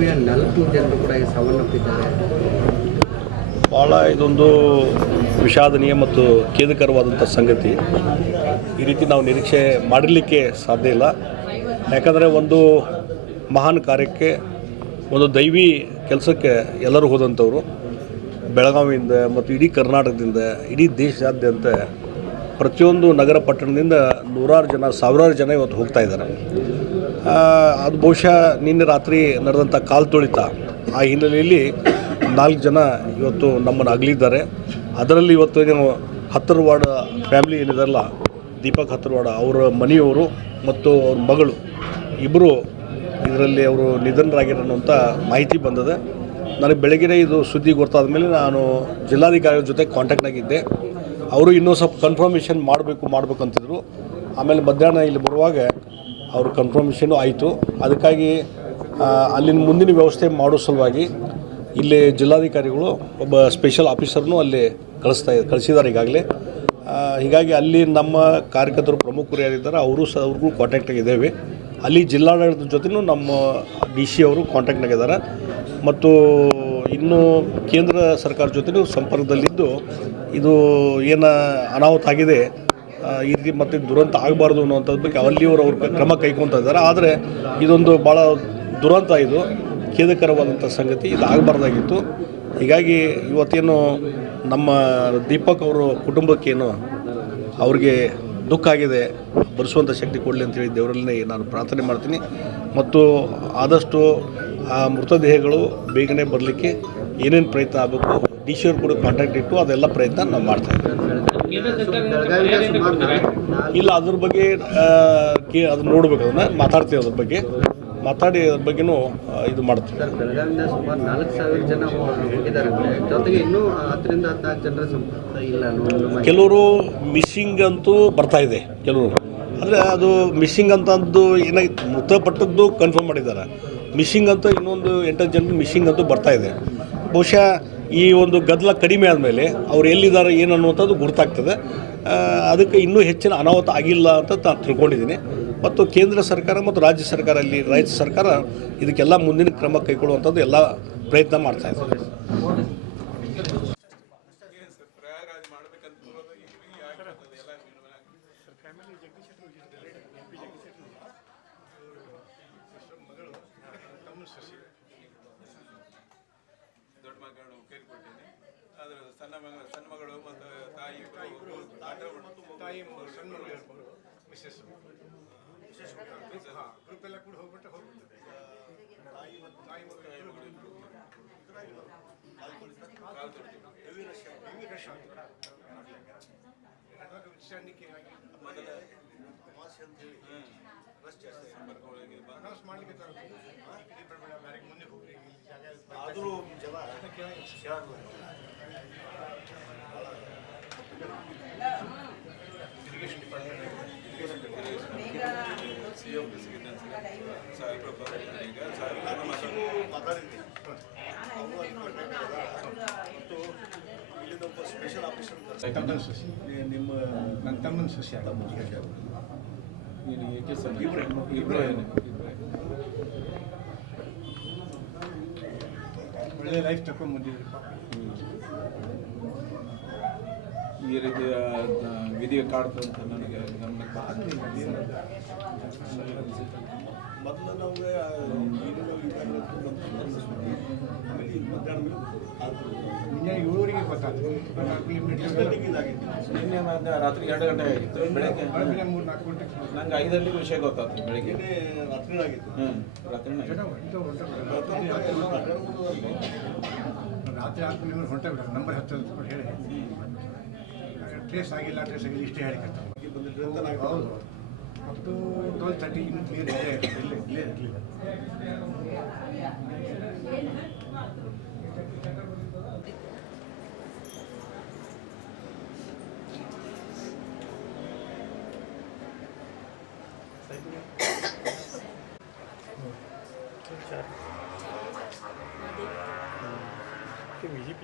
ಬೆಳಗಾವಿಯ 4 ಜನರು ಕೂಡ ಸಾವನ್ನಪ್ಪಿದ್ದಾರೆ. ಭಾಳ ಇದೊಂದು ವಿಷಾದನೀಯ ಮತ್ತು ಖೇದಕರವಾದಂಥ ಸಂಗತಿ. ಈ ರೀತಿ ನಾವು ನಿರೀಕ್ಷೆ ಮಾಡಲಿಕ್ಕೆ ಸಾಧ್ಯ ಇಲ್ಲ. ಯಾಕಂದರೆ ಒಂದು ಮಹಾನ್ ಕಾರ್ಯಕ್ಕೆ, ಒಂದು ದೈವಿ ಕೆಲಸಕ್ಕೆ ಎಲ್ಲರೂ ಹೋದಂಥವರು ಬೆಳಗಾವಿಯಿಂದ ಮತ್ತು ಇಡೀ ಕರ್ನಾಟಕದಿಂದ, ಇಡೀ ದೇಶದಾದ್ಯಂತ ಪ್ರತಿಯೊಂದು ನಗರ ಪಟ್ಟಣದಿಂದ ನೂರಾರು ಜನ, ಸಾವಿರಾರು ಜನ ಇವತ್ತು ಹೋಗ್ತಾ ಇದ್ದಾರೆ. ಅದು ಬಹುಶಃ ನಿನ್ನೆ ರಾತ್ರಿ ನಡೆದಂಥ ಕಾಲು ತುಳಿತ, ಆ ಹಿನ್ನೆಲೆಯಲ್ಲಿ 4 ಜನ ಇವತ್ತು ನಮ್ಮನ್ನು ಅಗಲಿದ್ದಾರೆ. ಅದರಲ್ಲಿ ಇವತ್ತು ಏನು ಹತ್ತರವಾಡ ಫ್ಯಾಮಿಲಿ ಏನಿದಾರಲ್ಲ, ದೀಪಕ್ ಹತ್ತರವಾಡ ಅವರ ಮನೆಯವರು ಮತ್ತು ಅವ್ರ ಮಗಳು ಇಬ್ಬರು ಇದರಲ್ಲಿ ಅವರು ನಿಧನರಾಗಿರೋಂಥ ಮಾಹಿತಿ ಬಂದಿದೆ. ನನಗೆ ಬೆಳಗ್ಗೆ ಇದು ಸುದ್ದಿ ಗೊತ್ತಾದ ಮೇಲೆ ನಾನು ಜಿಲ್ಲಾಧಿಕಾರಿಗಳ ಜೊತೆ ಕಾಂಟ್ಯಾಕ್ಟ್ನಾಗಿದ್ದೆ. ಅವರು ಇನ್ನೂ ಸ್ವಲ್ಪ ಕನ್ಫರ್ಮೇಷನ್ ಮಾಡಬೇಕು ಅಂತಿದ್ರು. ಆಮೇಲೆ ಮಧ್ಯಾಹ್ನ ಇಲ್ಲಿ ಬರುವಾಗ ಅವರು ಕನ್ಫರ್ಮೇಷನು ಆಯಿತು. ಅದಕ್ಕಾಗಿ ಅಲ್ಲಿನ ಮುಂದಿನ ವ್ಯವಸ್ಥೆ ಮಾಡೋ ಸಲುವಾಗಿ ಇಲ್ಲಿ ಜಿಲ್ಲಾಧಿಕಾರಿಗಳು ಒಬ್ಬ ಸ್ಪೆಷಲ್ ಆಫೀಸರ್ನೂ ಅಲ್ಲಿ ಕಳಿಸಿದ್ದಾರೆ ಈಗಾಗಲೇ. ಹೀಗಾಗಿ ಅಲ್ಲಿ ನಮ್ಮ ಕಾರ್ಯಕರ್ತರು ಪ್ರಮುಖರು ಯಾರಿದ್ದಾರೆ ಅವ್ರಿಗೂ ಕಾಂಟ್ಯಾಕ್ಟಾಗಿದ್ದೇವೆ. ಅಲ್ಲಿ ಜಿಲ್ಲಾಡಳಿತದ ಜೊತೆನೂ ನಮ್ಮ DC ಅವರು ಕಾಂಟ್ಯಾಕ್ಟ್ನಾಗಿದ್ದಾರೆ ಮತ್ತು ಇನ್ನೂ ಕೇಂದ್ರ ಸರ್ಕಾರ ಜೊತೆನೂ ಸಂಪರ್ಕದಲ್ಲಿದ್ದು ಇದು ಏನು ಅನಾಹುತ ಆಗಿದೆ ಈ ರೀತಿ ಮತ್ತೆ ದುರಂತ ಆಗಬಾರ್ದು ಅನ್ನೋಂಥದ್ದು ಬಗ್ಗೆ ಅಲ್ಲಿಯವರು ಅವ್ರ ಕ್ರಮ ಕೈಗೊಳ್ತಾ ಇದ್ದಾರೆ. ಆದರೆ ಇದೊಂದು ಭಾಳ ದುರಂತ, ಇದು ಖೇದಕರವಾದಂಥ ಸಂಗತಿ, ಇದು ಆಗಬಾರ್ದಾಗಿತ್ತು. ಹೀಗಾಗಿ ಇವತ್ತೇನು ನಮ್ಮ ದೀಪಕ್ ಅವರು ಕುಟುಂಬಕ್ಕೇನು ಅವ್ರಿಗೆ ದುಃಖ ಆಗಿದೆ, ಭರಿಸುವಂಥ ಶಕ್ತಿ ಕೊಡಲಿ ಅಂತೇಳಿ ದೇವರಲ್ಲಿ ನಾನು ಪ್ರಾರ್ಥನೆ ಮಾಡ್ತೀನಿ. ಮತ್ತು ಆದಷ್ಟು ಆ ಮೃತದೇಹಗಳು ಬೇಗನೆ ಬರಲಿಕ್ಕೆ ಏನೇನು ಪ್ರಯತ್ನ ಆಗಬೇಕು DC ಅವ್ರು ಕೂಡ ಕಾಂಟ್ಯಾಕ್ಟ್ ಇಟ್ಟು ಅದೆಲ್ಲ ಪ್ರಯತ್ನ ನಾವು ಮಾಡ್ತಾಯಿದ್ದೀವಿ. ಇಲ್ಲ, ಅದ್ರ ಬಗ್ಗೆ ಅದು ನೋಡ್ಬೇಕು, ಅದನ್ನು ಮಾತಾಡ್ತೀವಿ, ಅದ್ರ ಬಗ್ಗೆ ಮಾತಾಡಿ ಅದ್ರ ಬಗ್ಗೆನೂ ಇದು ಮಾಡ್ತೀವಿ. ಬೆಳಗಾವಿಯಿಂದ ಸುಮಾರು 4,000 ಜನ ಹೋಗಿದ್ದಾರೆ, ಜೊತೆಗೆ ಇನ್ನೂ 10 ರಿಂದ 14 ಜನರ ಸಂಪರ್ಕ ಇಲ್ಲ. ಕೆಲವರು ಮಿಸ್ಸಿಂಗ್ ಅಂತೂ ಬರ್ತಾ ಇದೆ ಕೆಲವರು, ಆದರೆ ಅದು ಮಿಸ್ಸಿಂಗ್ ಅಂತಂದು ಏನಾಗಿತ್ತು, ಮೃತಪಟ್ಟದ್ದು ಕನ್ಫರ್ಮ್ ಮಾಡಿದ್ದಾರೆ. ಮಿಸ್ಸಿಂಗ್ ಅಂತ ಇನ್ನೊಂದು 8 ಜನರು ಮಿಸ್ಸಿಂಗ್ ಅಂತೂ ಬರ್ತಾ ಇದೆ. ಬಹುಶಃ ಈ ಒಂದು ಗದ್ದಲ ಕಡಿಮೆ ಆದಮೇಲೆ ಅವ್ರು ಎಲ್ಲಿದ್ದಾರೆ ಏನು ಅನ್ನುವಂಥದ್ದು ಗುರುತಾಗ್ತದೆ. ಅದಕ್ಕೆ ಇನ್ನೂ ಹೆಚ್ಚಿನ ಅನಾಹುತ ಆಗಿಲ್ಲ ಅಂತ ನಾನು ತಿಳ್ಕೊಂಡಿದ್ದೀನಿ. ಮತ್ತು ಕೇಂದ್ರ ಸರ್ಕಾರ ಮತ್ತು ರಾಜ್ಯ ಸರ್ಕಾರ, ರಾಜ್ಯ ಸರ್ಕಾರ ಇದಕ್ಕೆಲ್ಲ ಮುಂದಿನ ಕ್ರಮ ಕೈಗೊಳ್ಳುವಂಥದ್ದು ಎಲ್ಲ ಪ್ರಯತ್ನ ಮಾಡ್ತಾಯಿದ್ದಾರೆ. ಸಣ್ಣ ಮಗಳು ಮತ್ತು ತಾಯಿ ಸಣ್ಣ ಮಗಳು ಹೇಳ್ಬೋದು, ಮಿಸ್ಸಸ್ ಗ್ರೂಪೆಲ್ಲ ಕೂಡ ಹೋಗ್ಬಿಟ್ಟು ತಾಯಿ ವಿಚಾರಣೆ ಅನೌನ್ಸ್ ಮಾಡಲಿಕ್ಕೆ ಬ್ಯಾರಿಗೆ ಮುಂದೆ ಹೋಗ್ರಿ, ಆದರೂ ಇರಿಗೇಷನ್ ಡಿಪಾರ್ಟ್ಮೆಂಟ್ ಇಲ್ಲಿಂದ ಸ್ಪೆಷಲ್ ಆಫೀಸರ್ ತಮ್ಮನ ಸಸಿ, ನಿಮ್ಮ ನನ್ನ ತಮ್ಮನ ಸಸಿ ಒಳ್ಳೆ ಲೈಫ್ ತಗೊಂಡು ಬಂದಿದ್ರಿ. ಈ ರೀತಿ ವಿಧಿಯ ಕಾಡ್ತು ಅಂತ ನನಗೆ ಗಮನಕ್ಕೆ ಮೊದಲು ನಾವು ಮುಂಜಾನೆ 7 ಗೊತ್ತಾಯ್ತು. ನಿನ್ನೆ ರಾತ್ರಿ 2 ಗಂಟೆ ಆಗಿತ್ತು. ಬೆಳಗ್ಗೆ 3-4 ಗಂಟೆಗೆ ನಂಗೆ 5 ವಿಷಯ ಗೊತ್ತಾಯ್ತು. ಬೆಳಗ್ಗೆ ರಾತ್ರಿ ಆಗಿತ್ತು. ರಾತ್ರಿ ರಾತ್ರಿ ಆದ್ಮೇಲೆ ಹೊಂಟ ಬಿಡ ನಂಬರ್ 10 ಹೇಳಿ ಟ್ರೇಸ್ ಆಗಿಲ್ಲ ಇಷ್ಟೇ ಹೇಳಿಕರ್ತಾರೆ. ಹೌದು, ಮತ್ತು 12:30 ಇನ್ನೂ ಕ್ಲಿಯರ್ ಇಲ್ಲೇ ಇರಲಿಲ್ಲ. BJP